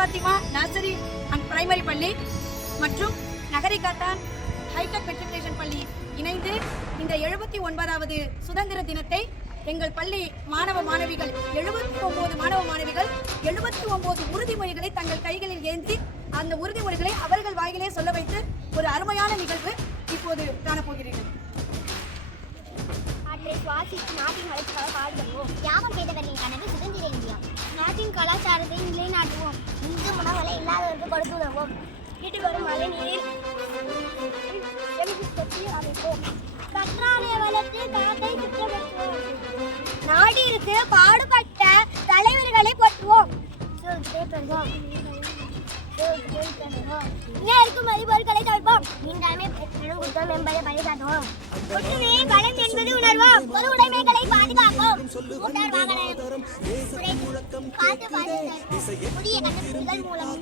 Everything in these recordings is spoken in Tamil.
ஃபாத்திமா நர்சரி அண்ட் பிரைமரி பள்ளி மற்றும் நகரிகாத்தான் ஹைடெக் மெட்ரிகுலேஷன் பள்ளி இணைந்து இந்த எழுபத்தி ஒன்பதாவது சுதந்திர தினத்தை எங்கள் பள்ளி மாணவ மாணவிகள் எழுபத்தி ஒன்பது மாணவ மாணவிகள் எழுபத்தி ஒன்பது உறுதிமொழிகளை தங்கள் கைகளில் ஏந்தி அந்த உறுதிமொழிகளை அவர்கள் வாயிலே சொல்ல வைத்து ஒரு அருமையான நிகழ்வு இப்போது காணப்போகிறீர்கள். அவற்றை சுவாசித்து நாட்டின் வளர்ச்சிக்காக பாடுபடுவோம். யாவம் செய்தவர்களின் கனவு சுதந்திர இந்தியா. நாட்டின் கலாச்சாரத்தை நிலைநாட்டு இல்லாதவருக்கு கொடுத்து உதவுவோம் வீட்டு வரும் மழை நீரில். அமைப்போம் கற்றாழை வளர்த்து நாட்டிற்கு பாடுபட்ட தலைவர்களை போற்றுவோம் நேருக்கு மதிப்பொருட்களை தவிர்ப்போம். மீண்டாமே குற்றம் என்பதை பழிகாட்டுவோம் ஒற்றுமையை பலம் என்பது உணர்வோம். பொது உடைமைகளை குறைத்து காத்து பாதுகாப்பு புதிய கண்டுபிடிப்புகள் மூலம்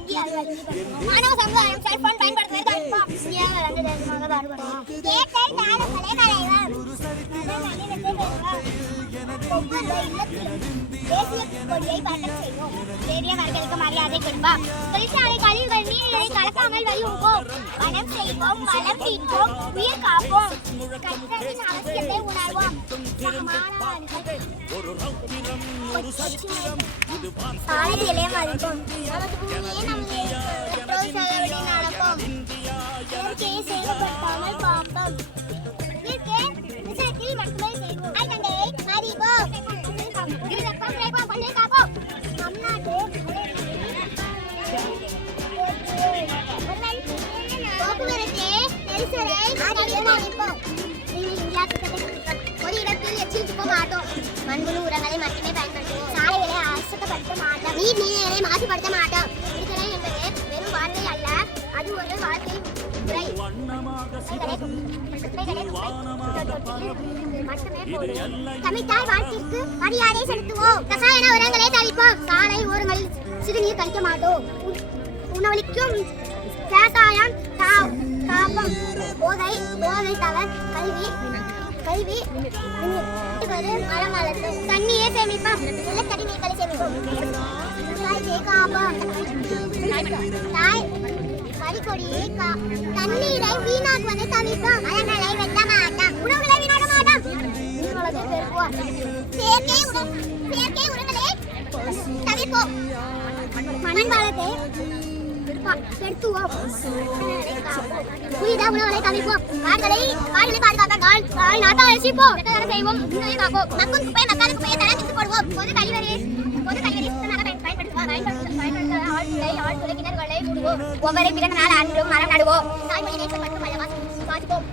மாணவ சமுதாயம் செல்போன் பயன்படுத்துவதை தவிர்ப்போம் இந்தியாவை வளர்ந்து தேசமாக பாடுபடுவோம் கேட்டை தாளங்களை களைவோம் ஒவ்வொரு இல்லத்திலும் தேசிய கொடியை பறக்கச் செய்வோம் பெரியவர்களுக்கு மரியாதை கொடுப்போம் தொழிற்சாலை கழிவுகள் நீரினை கலக்காமல் வலியுறுவோம் வனம் செய்வோம் வளம் தீர்ப்போம் உயிர் காப்போம் கற்றலின் அவசியத்தை உணர்வோம் மாணவர்கள் அதிகரிப்போம் இந்தியா திட்டத்தை ஒரு இடத்தில் எச்சில் துப்ப மாட்டோம். மண்புழு உரங்களை மட்டுமே நீர் நிலைகளை மாசுபடுத்த மாட்டோம் விடுதலை என்பது வெறும் வார்த்தை அல்ல அது ஒரு வாழ்க்கை முறை தமிழ்த்தாய் வாழ்க்கைக்கு மரியாதை செலுத்துவோம் ரசாயன உரங்களை தளிப்போம் சாலை ஓரங்களில் சிறுநீர் கழிக்க மாட்டோம் உணவளிக்கும் விவசாயம் கா- போதை போதை தவறு கல்வி கல்வி மரம் வளர்த்து தண்ணீர் சேமிப்போம் நிலத்தடி நீர்களை சேமிப்போம் காப்போம் தாய் வரிகொடியை தண்ணீரை வீணாக்குவதை தவிர்ப்போம் மரங்களை வெட்ட உணவுகளை வீணாக்க செயற்கை செயற்கை உரங்களை தவிர்ப்போம் மண் வளத்தை உணவுகளை தவிர்ப்போம் காடுகளை காடுகளை பாதுகாக்க கால் கால் நாட்டா ரசிப்போம் வெட்டதான செய்வோம் உணவை காப்போம் மக்கும் குப்பை மக்காத குப்பையை தர பிரித்து போடுவோம். பொது கழிவறை பொது கழிவறை சுத்தமாக பயன்படுத்துவோம். பயன்படுத்த பயன்படுத்த ஆழ்துளை ஆழ்துளை கிணறுகளை மூடுவோம் ஒவ்வொரு பிறந்த நாள் அன்றும் மரம் நடுவோம். தாய்மொழி நேசம் மற்றும் மழை வாசிப்போம்.